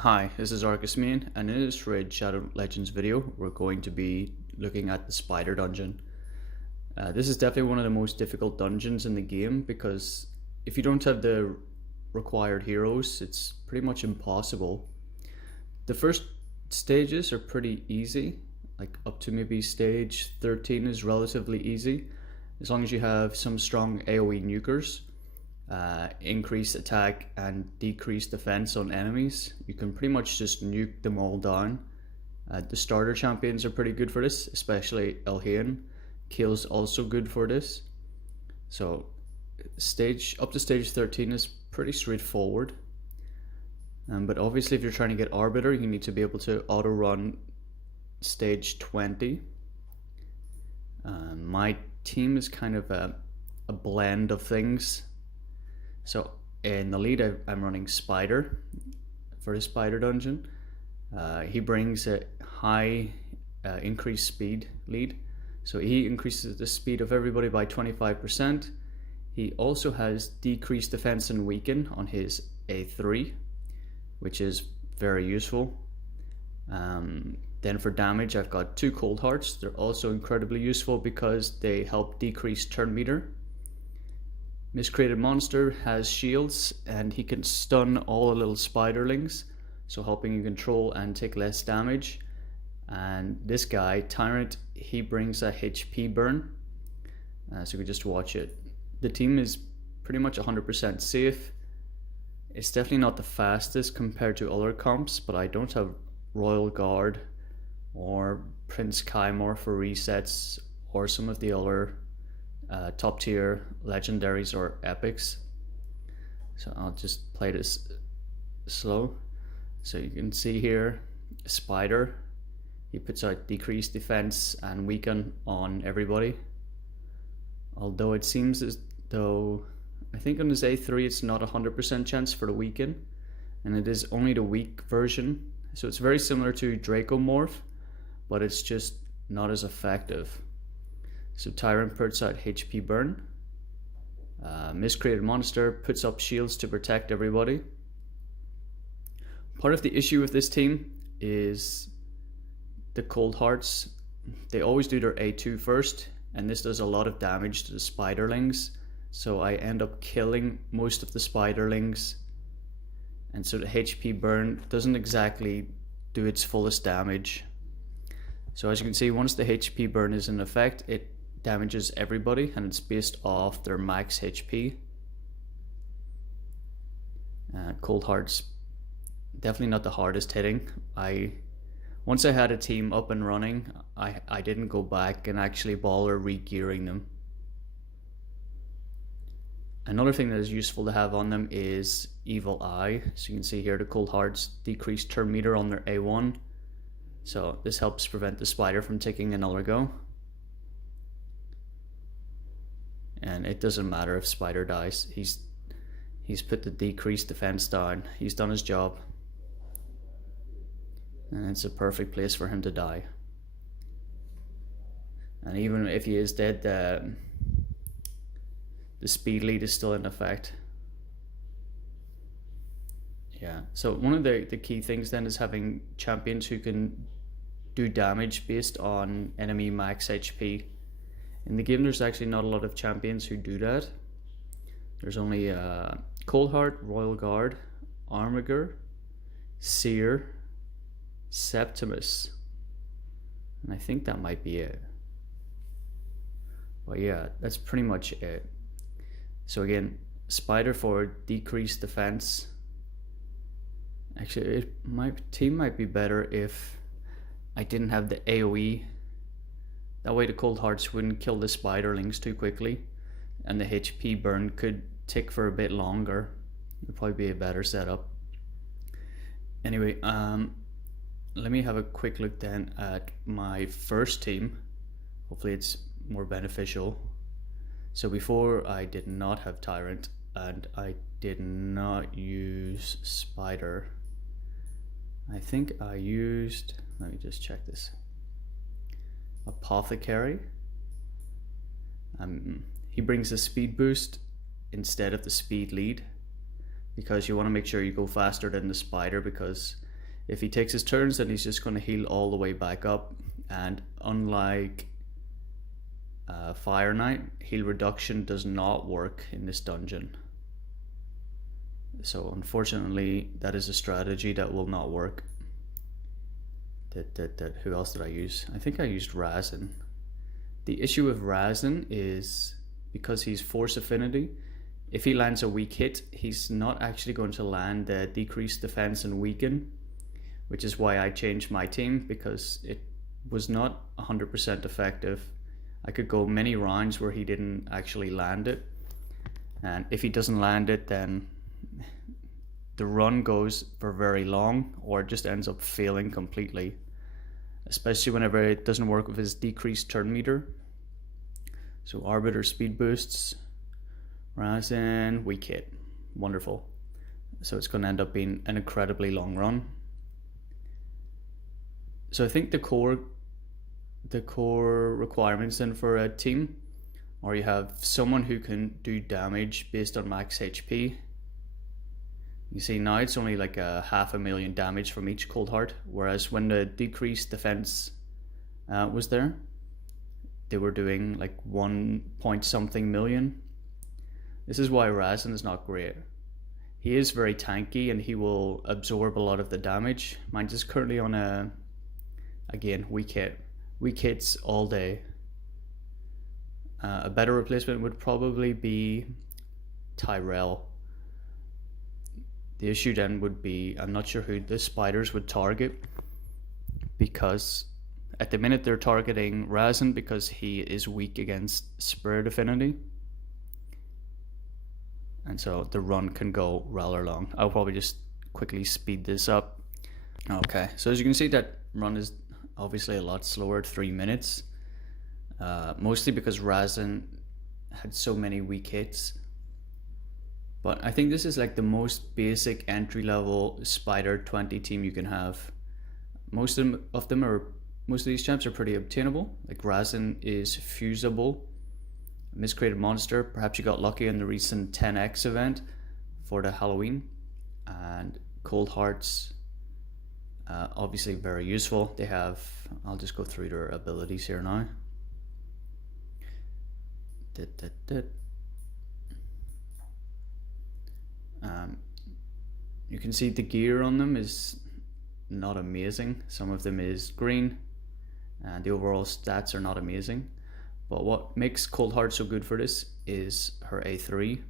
Hi, this is Arcusmian, and in this Raid Shadow Legends video, we're going to be looking at the Spider Dungeon. This is definitely one of the most difficult dungeons in the game because if you don't have the required heroes, it's pretty much impossible. The first stages are pretty easy, like up to maybe stage 13 is relatively easy, as long as you have some strong AoE nukers. Increase attack and decrease defense on enemies. You can pretty much just nuke them all down. The starter champions are pretty good for this, especially Elhain. Kale's also good for this. So up to stage 13 is pretty straightforward. But obviously if you're trying to get Arbiter, you need to be able to auto run stage 20. My team is kind of a blend of things. So in the lead, I'm running Spider for the Spider Dungeon. He brings a high increased speed lead. So he increases the speed of everybody by 25%. He also has decreased defense and weaken on his A3, which is very useful. Then for damage, I've got 2 Cold Hearts. They're also incredibly useful because they help decrease turn meter. Miscreated Monster has shields and he can stun all the little spiderlings, so helping you control and take less damage. And this guy, Tyrant, he brings a HP burn, so we just watch it. The team is pretty much 100% safe. It's definitely not the fastest compared to other comps, but I don't have Royal Guard or Prince Kaimor for resets or some of the other top tier legendaries or epics. So I'll just play this slow. So you can see here, Spider, he puts out decreased defense and weaken on everybody. Although it seems as though, I think on his A3 it's not 100% chance for the weaken, and it is only the weak version. So it's very similar to Dracomorph, but it's just not as effective. So Tyrant puts out HP burn. Miscreated Monster puts up shields to protect everybody. Part of the issue with this team is the Cold Hearts. They always do their A2 first, and this does a lot of damage to the spiderlings. So I end up killing most of the spiderlings, and so the HP burn doesn't exactly do its fullest damage. So as you can see, once the HP burn is in effect, it damages everybody, and it's based off their max HP. Cold Hearts, definitely not the hardest hitting. Once I had a team up and running, I didn't go back and actually bother re-gearing them. Another thing that is useful to have on them is Evil Eye. So you can see here the Cold Hearts decrease turn meter on their A1. So this helps prevent the spider from taking another go. And it doesn't matter if Spider dies. He's put the decreased defense down. He's done his job. And it's a perfect place for him to die. And even if he is dead, the speed lead is still in effect. Yeah, so one of the key things then is having champions who can do damage based on enemy max HP. In the game there's actually not a lot of champions who do that. There's only Coldheart, Royal Guard, Armiger, Seer, Septimus, and I think that might be it. But yeah, that's pretty much it. So again, Spider for decreased defense. Actually, my team might be better if I didn't have the AoE. That way the Cold Hearts wouldn't kill the spiderlings too quickly, and the HP burn could tick for a bit longer. It'd probably be a better setup. Anyway, let me have a quick look then at my first team. Hopefully it's more beneficial. So before I did not have Tyrant, and I did not use Spider. I think I used, let me just check this, Apothecary. He brings a speed boost instead of the speed lead, because you want to make sure you go faster than the spider, because If he takes his turns, then he's just going to heal all the way back up. And unlike Fire Knight, heal reduction does not work in this dungeon. So unfortunately, that is a strategy that will not work. Who else did I use? I think I used Razin. The issue with Razin is because he's force affinity, if he lands a weak hit, he's not actually going to land the decreased defense and weaken, which is why I changed my team, because it was not 100% effective. I could go many rounds where he didn't actually land it, and if he doesn't land it, then the run goes for very long, or it just ends up failing completely, especially whenever it doesn't work with his decreased turn meter. So Arbiter speed boosts, Razin, weak hit, wonderful. So it's going to end up being an incredibly long run. So I think the core requirements then for a team are you have someone who can do damage based on max HP. You see now it's only like a 500,000 damage from each cold heart, whereas when the decreased defense was there, they were doing like 1 point something million. This is why Razin is not great. He is very tanky and he will absorb a lot of the damage. Mine is currently on a, again, weak hit. Weak hits all day. A better replacement would probably be Tyrell. The issue then would be, I'm not sure who the spiders would target, because at the minute they're targeting Razin because he is weak against Spirit Affinity. And so the run can go rather long. I'll probably just quickly speed this up. Okay, so as you can see, that run is obviously a lot slower at 3 minutes. Mostly because Razin had so many weak hits. But I think this is like the most basic entry-level Spider 20 team you can have. Most of these champs are pretty obtainable. Like Razin is fusible. Miscreated Monster, perhaps you got lucky in the recent 10x event for the Halloween. And Cold Hearts, obviously very useful. They have, I'll just go through their abilities here now. You can see the gear on them is not amazing. Some of them is green and the overall stats are not amazing. But what makes Cold Heart so good for this is her A3.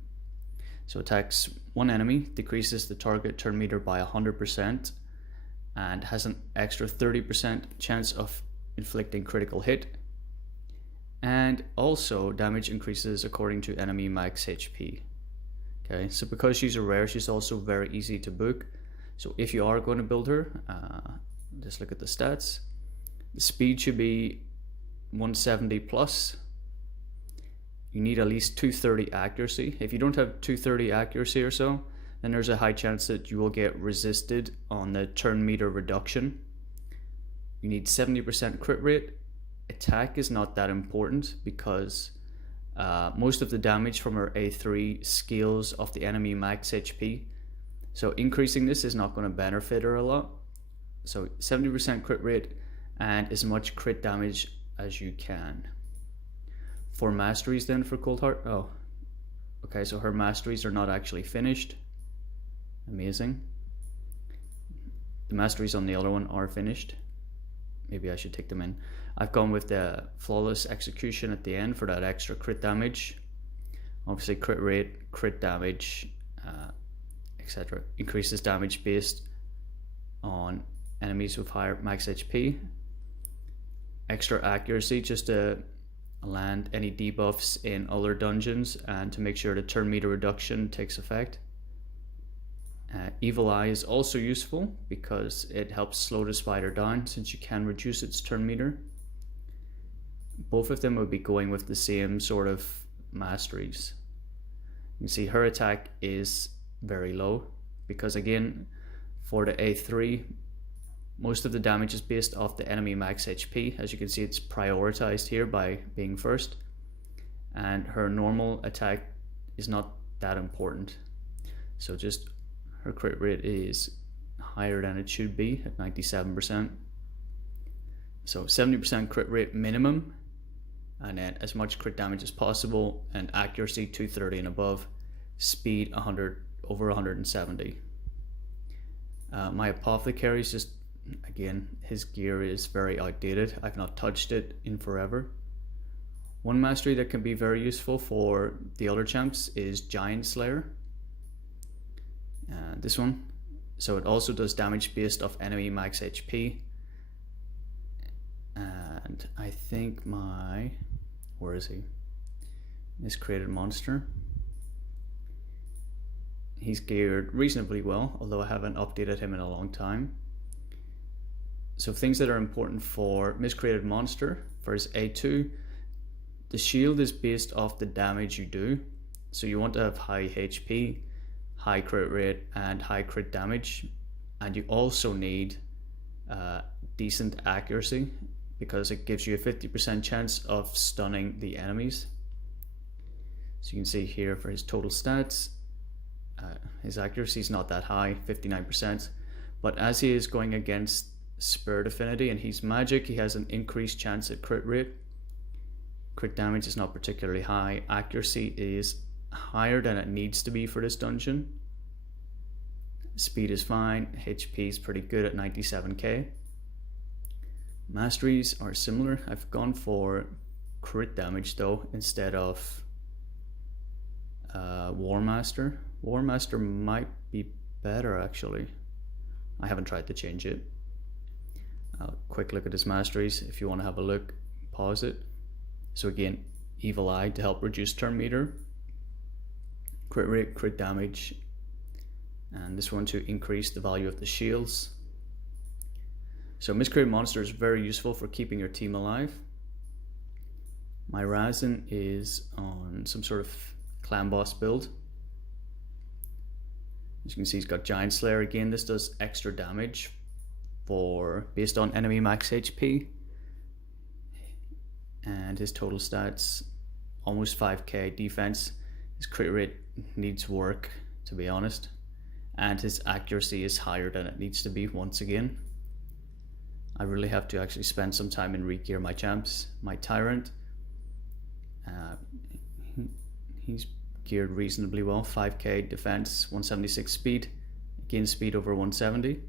So attacks one enemy, decreases the target turn meter by 100%, and has an extra 30% chance of inflicting critical hit. And also damage increases according to enemy max HP. Okay, so because she's a rare, she's also very easy to book. So if you are going to build her, just look at the stats. The speed should be 170 plus. You need at least 230 accuracy. If you don't have 230 accuracy or so, then there's a high chance that you will get resisted on the turn meter reduction. You need 70% crit rate. Attack is not that important because most of the damage from her A3 scales off the enemy max HP. So increasing this is not going to benefit her a lot. So 70% crit rate and as much crit damage as you can. For masteries then for Cold Heart, oh, okay, so her masteries are not actually finished. Amazing. The masteries on the other one are finished. Maybe I should take them in. I've gone with the flawless execution at the end for that extra crit damage. Obviously crit rate, crit damage, etc. Increases damage based on enemies with higher max HP. Extra accuracy just to land any debuffs in other dungeons and to make sure the turn meter reduction takes effect. Evil Eye is also useful because it helps slow the spider down since you can reduce its turn meter. Both of them would be going with the same sort of masteries. You can see her attack is very low because again for the A3 most of the damage is based off the enemy max HP. As you can see, it's prioritized here by being first, and her normal attack is not that important. So just her crit rate is higher than it should be at 97%. So 70% crit rate minimum, and then as much crit damage as possible, and accuracy 230 and above, speed 100 over 170. My apothecary is just, again, his gear is very outdated. I've not touched it in forever. One mastery that can be very useful for the other champs is Giant Slayer. This one. So it also does damage based off enemy max HP. And I think my, where is he? Miscreated Monster. He's geared reasonably well, although I haven't updated him in a long time. So things that are important for Miscreated Monster, for his A2, the shield is based off the damage you do. So you want to have high HP, high crit rate, and high crit damage. And you also need decent accuracy, because it gives you a 50% chance of stunning the enemies. So you can see here for his total stats, his accuracy is not that high, 59%, but as he is going against Spirit Affinity and he's magic, he has an increased chance at crit rate. Crit damage is not particularly high. Accuracy is higher than it needs to be for this dungeon. Speed is fine. HP is pretty good at 97k. Masteries are similar. I've gone for crit damage though instead of War Master. War Master might be better actually. I haven't tried to change it. Quick look at his masteries. If you want to have a look, pause it. So again, Evil Eye to help reduce turn meter, crit rate, crit damage, and this one to increase the value of the shields. So Miscreated Monster is very useful for keeping your team alive. My Razin is on some sort of clan boss build. As you can see, he's got Giant Slayer again. This does extra damage for based on enemy max HP, and his total stats almost 5k defense. His crit rate needs work, to be honest, and his accuracy is higher than it needs to be once again. I really have to actually spend some time and re-gear my champs. My Tyrant, he's geared reasonably well, 5k defense, 176 speed, again speed over 170.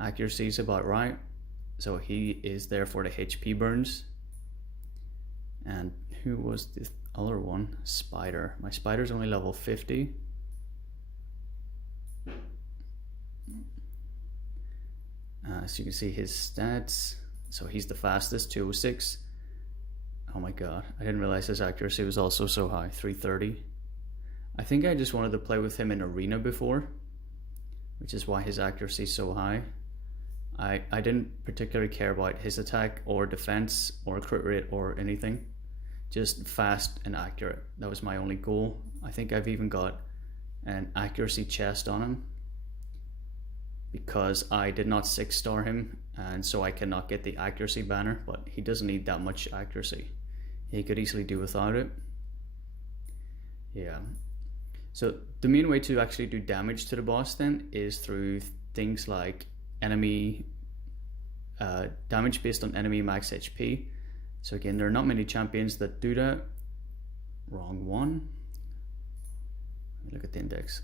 Accuracy is about right, so he is there for the HP burns. And who was the other one? Spider. My Spider's only level 50. So you can see his stats. So he's the fastest, 206. Oh my god, I didn't realize his accuracy was also so high, 330. I think I just wanted to play with him in arena before, which is why his accuracy is so high. I didn't particularly care about his attack or defense or crit rate or anything, just fast and accurate. That was my only goal. I think I've even got an accuracy chest on him because I did not 6-star him, and so I cannot get the accuracy banner, but he doesn't need that much accuracy. He could easily do without it. Yeah. So the main way to actually do damage to the boss then is through things like enemy damage based on enemy max HP. So again, there are not many champions that do that. Wrong one. Let me look at the index.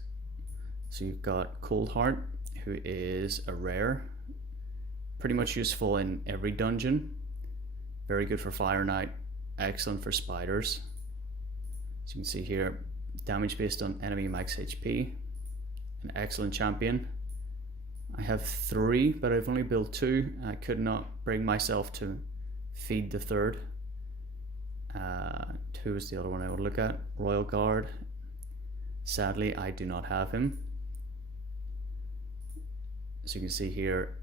So you've got Cold Heart, who is a rare, pretty much useful in every dungeon. Very good for Fire Knight, excellent for spiders. As you can see here, damage based on enemy max HP, an excellent champion. I have 3, but I've only built 2. I could not bring myself to feed the third. Who is the other one I would look at? Royal Guard. Sadly, I do not have him. So you can see here,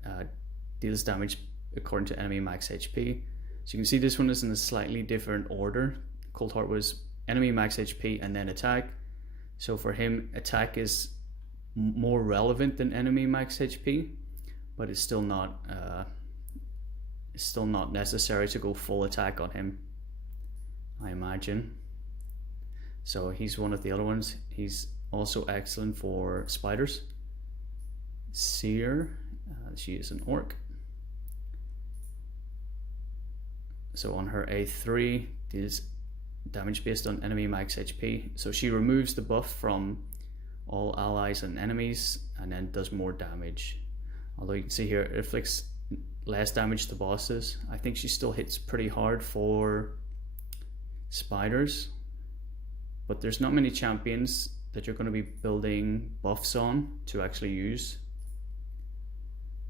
deals damage according to enemy max HP. So you can see this one is in a slightly different order. Cold Heart was enemy max HP and then attack. So for him, attack is more relevant than enemy max HP, but it's still not necessary to go full attack on him, I imagine. So he's one of the other ones. He's also excellent for spiders. Seer. She is an orc. So on her A3 is damage based on enemy max HP. So she removes the buff from all allies and enemies and then does more damage. Although you can see here it inflicts less damage to bosses. I think she still hits pretty hard for spiders, but there's not many champions that you're going to be building buffs on to actually use.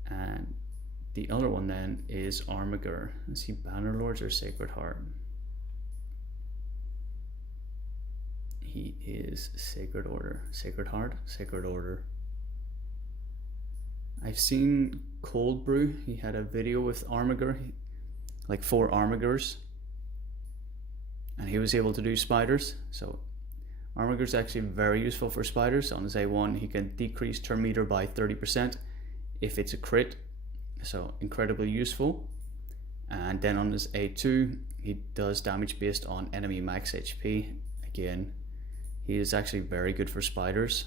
And the other one then is Armiger. Is he Bannerlords or Sacred Heart? He is Sacred Order. Sacred Heart? Sacred Order. I've seen Cold Brew. He had a video with Armiger, like 4 Armigers, and he was able to do spiders. So Armiger is actually very useful for spiders. On his A1 he can decrease turn meter by 30% if it's a crit, so incredibly useful. And then on his A2 he does damage based on enemy max HP. Again, he is actually very good for spiders.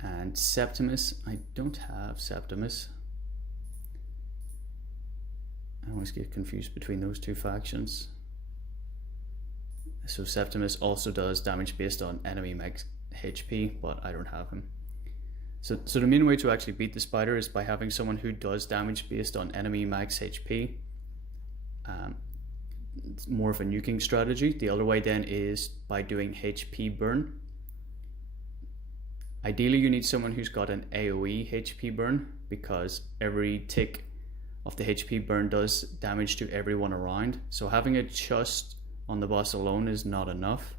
And Septimus, I don't have Septimus. I always get confused between those two factions. So Septimus also does damage based on enemy max HP, but I don't have him. So the main way to actually beat the spider is by having someone who does damage based on enemy max HP. It's more of a nuking strategy. The other way then is by doing HP burn. Ideally you need someone who's got an AoE HP burn, because every tick of the HP burn does damage to everyone around. So having it just on the boss alone is not enough.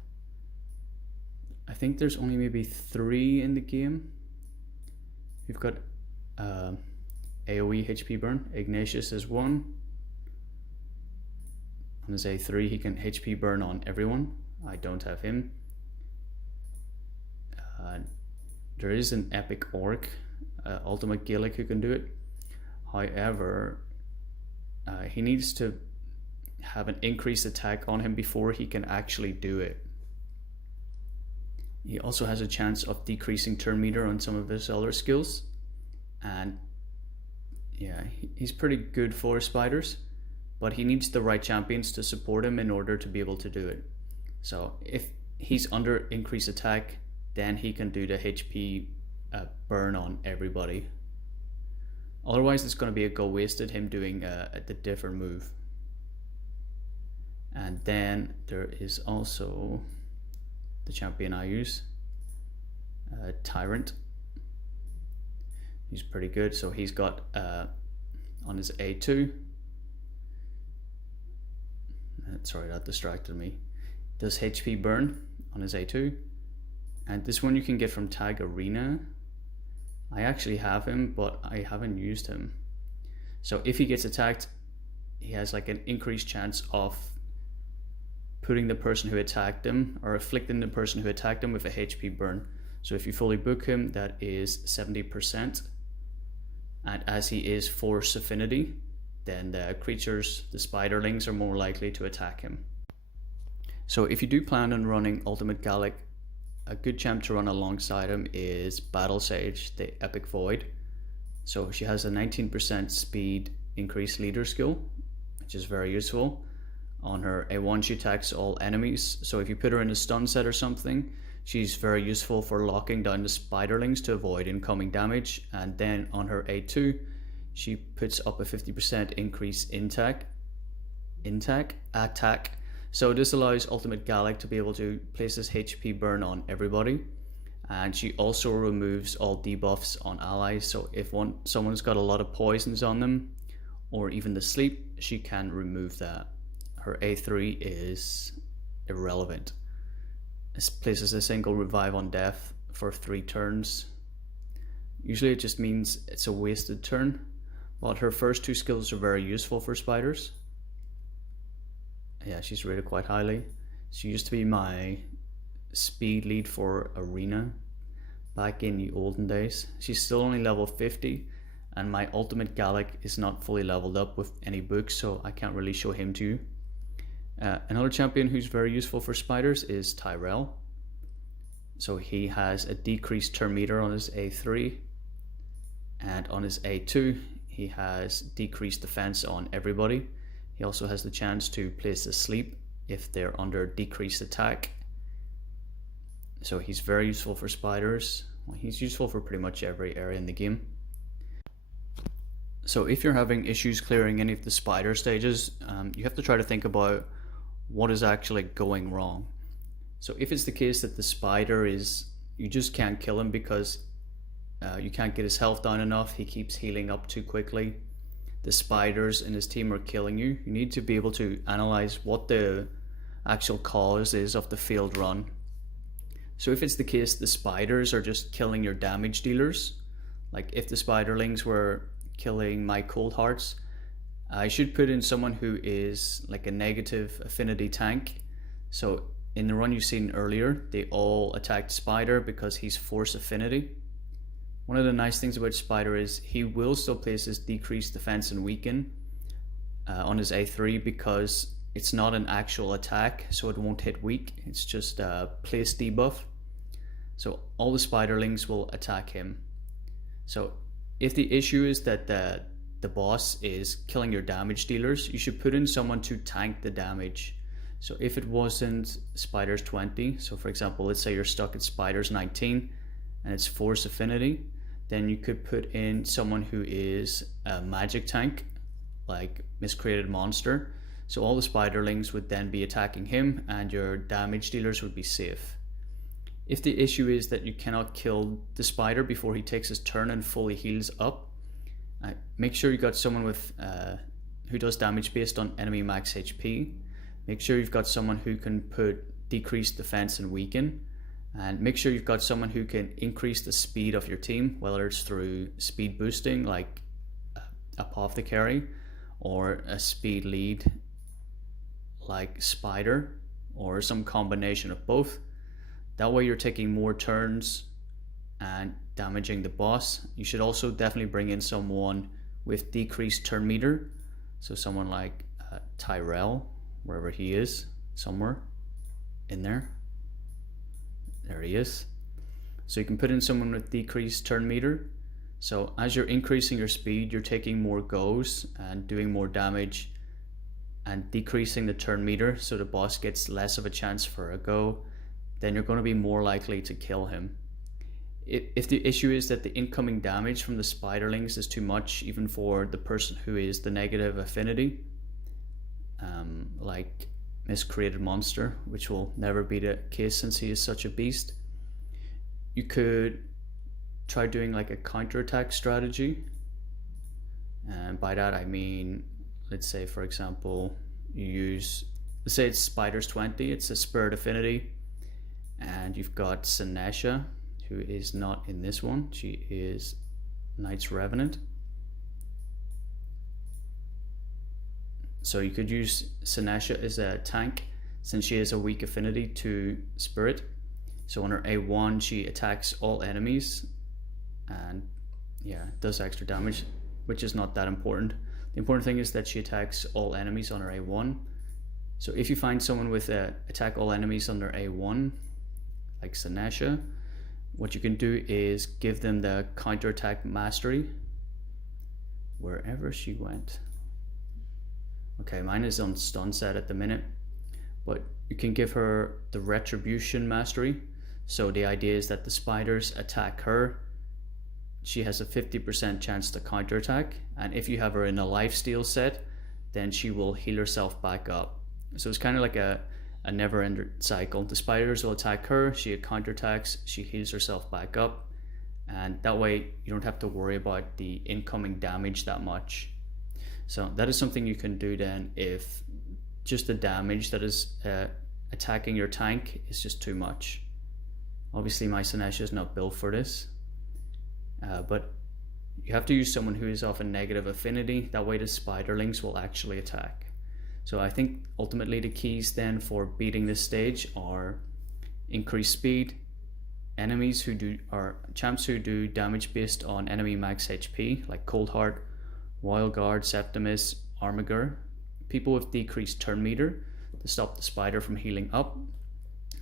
I think there's only maybe 3 in the game. You've got AoE HP burn. Ignatius is 1. On his A3 he can HP burn on everyone. I don't have him. There is an epic orc, Ultimate Gaelic, who can do it. However, he needs to have an increased attack on him before he can actually do it. He also has a chance of decreasing turn meter on some of his other skills, and yeah, he's pretty good for spiders, but he needs the right champions to support him in order to be able to do it. So if he's under increased attack, then he can do the HP burn on everybody. Otherwise it's going to be a go wasted him doing the different move. And then there is also the champion I use, Tyrant. He's pretty good. So he's got on his A2, sorry that distracted me, does HP burn on his A2, and this one you can get from Tag Arena. I actually have him, but I haven't used him. So if he gets attacked, he has like an increased chance of putting the person who attacked him, or afflicting the person who attacked him with a HP burn. So if you fully book him, that is 70%. And as he is force affinity, then the creatures, the spiderlings, are more likely to attack him. So if you do plan on running Ultimate Gaelic, a good champ to run alongside him is Battle Sage, the Epic Void. So she has a 19% speed increased leader skill, which is very useful. On her A1 she attacks all enemies, so if you put her in a stun set or something, she's very useful for locking down the spiderlings to avoid incoming damage. And then on her A2 she puts up a 50% increase in attack. So this allows Ultimate Gaelic to be able to place this HP burn on everybody. And she also removes all debuffs on allies, so if someone's got a lot of poisons on them, or even the sleep, she can remove that. Her A3 is irrelevant. This places a single revive on death for 3 turns. Usually it just means it's a wasted turn, but her first 2 skills are very useful for spiders. Yeah, she's rated quite highly. She used to be my speed lead for Arena back in the olden days. She's still only level 50, and my Ultimate Gaelic is not fully leveled up with any books, so I can't really show him to you. Another champion who's very useful for spiders is Tyrell. So he has a decreased turn meter on his A3, and on his A2 he has decreased defense on everybody. He also has the chance to place a sleep if they're under decreased attack. So he's very useful for spiders. Well, he's useful for pretty much every area in the game. So if you're having issues clearing any of the spider stages, you have to try to think about what is actually going wrong. So if it's the case that the spider you just can't kill him because you can't get his health down enough, he keeps healing up too quickly, the spiders in his team are killing you, you need to be able to analyze what the actual cause is of the failed run. So if it's the case the spiders are just killing your damage dealers, like if the spiderlings were killing my cold hearts, I should put in someone who is like a negative affinity tank. So in the run you've seen earlier, they all attacked Spider because he's force affinity. One of the nice things about Spider is he will still place his decreased defense and weaken on his A3 because it's not an actual attack, so it won't hit weak, it's just a place debuff. So all the spiderlings will attack him. So if the issue is that the boss is killing your damage dealers, you should put in someone to tank the damage. So if it wasn't spiders 20, so for example, let's say you're stuck at spiders 19 and it's force affinity, then you could put in someone who is a magic tank, like Miscreated Monster. So all the spiderlings would then be attacking him and your damage dealers would be safe. If the issue is that you cannot kill the spider before he takes his turn and fully heals up, make sure you got someone with who does damage based on enemy max HP. Make sure you've got someone who can put decreased defense and weaken, and make sure you've got someone who can increase the speed of your team, whether it's through speed boosting like Apothecary, or a speed lead like Spider, or some combination of both. That way you're taking more turns and damaging the boss. You should also definitely bring in someone with decreased turn meter, so someone like Tyrell, wherever he is, somewhere in there. There he is. So you can put in someone with decreased turn meter. So as you're increasing your speed, you're taking more goes and doing more damage and decreasing the turn meter so the boss gets less of a chance for a go. Then you're going to be more likely to kill him. If the issue is that the incoming damage from the spiderlings is too much, even for the person who is the negative affinity, like Miscreated Monster, which will never be the case since he is such a beast, you could try doing like a counterattack strategy. And by that I mean, let's say for example, let's say it's spiders 20, it's a spirit affinity, and you've got Sinesha, who is not in this one, she is Knight's Revenant. So you could use Sinesha as a tank since she has a weak affinity to spirit. So on her A1 she attacks all enemies and does extra damage, which is not that important. The important thing is that she attacks all enemies on her A1. So if you find someone with attack all enemies on their A1, like Sinesha, what you can do is give them the counterattack mastery wherever she went. Okay, mine is on stun set at the minute, but you can give her the retribution mastery. So the idea is that the spiders attack her, she has a 50% chance to counterattack, and if you have her in a lifesteal set, then she will heal herself back up. So it's kind of like a never-ending cycle. The spiders will attack her, she counterattacks, she heals herself back up, and that way you don't have to worry about the incoming damage that much. So that is something you can do then if just the damage that is attacking your tank is just too much. Obviously my Sinesha is not built for this, but you have to use someone who is of a negative affinity, that way the spiderlings will actually attack. So I think ultimately the keys then for beating this stage are increased speed, enemies champs who do damage based on enemy max HP, like Coldheart, Royal Guard, Septimus, Armiger, people with decreased turn meter to stop the spider from healing up,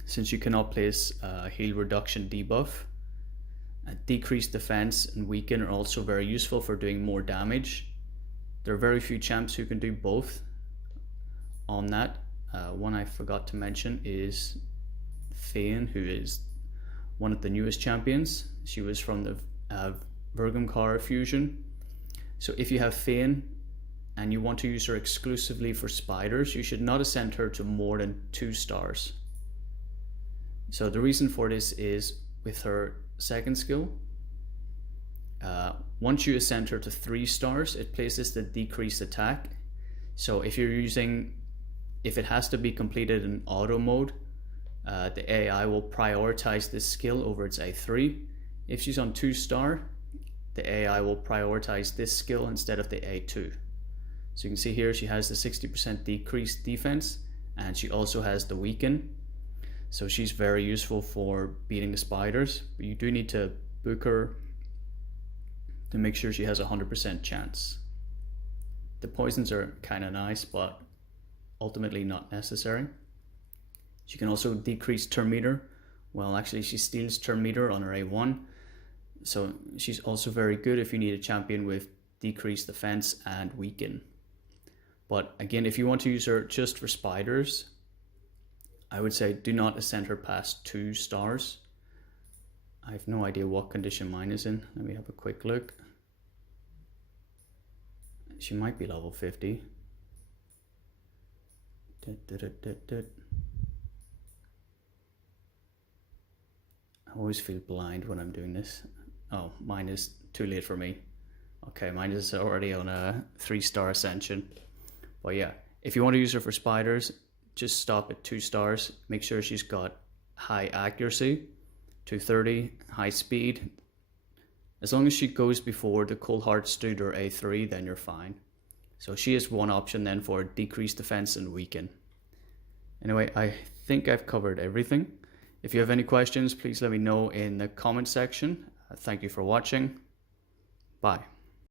since you cannot place heal reduction debuff. Decreased defense and weaken are also very useful for doing more damage. There are very few champs who can do both on that. One I forgot to mention is Fane, who is one of the newest champions. She was from the Vergumkara fusion. So if you have Fane and you want to use her exclusively for spiders, you should not ascend her to more than 2 stars. So the reason for this is with her second skill, once you ascend her to 3 stars, it places the decreased attack. So if it has to be completed in auto mode, the AI will prioritize this skill over its A3. If she's on 2 star, the AI will prioritize this skill instead of the A2. So you can see here she has the 60% decreased defense, and she also has the weaken. So she's very useful for beating the spiders, but you do need to book her to make sure she has a 100% chance. The poisons are kind of nice, but ultimately not necessary. She can also decrease turn meter. Well, actually she steals turn meter on her A1. So she's also very good if you need a champion with decreased defense and weaken. But again, if you want to use her just for spiders, I would say do not ascend her past 2 stars. I have no idea what condition mine is in. Let me have a quick look. She might be level 50. I always feel blind when I'm doing this. Oh, mine is too late for me. Okay, mine is already on a 3-star ascension. But yeah, if you want to use her for spiders, just stop at 2 stars. Make sure she's got high accuracy, 230, high speed. As long as she goes before the Cold Heart Stud or A3, then you're fine. So she is one option then for decreased defense and weaken. Anyway, I think I've covered everything. If you have any questions, please let me know in the comment section. Thank you for watching. Bye.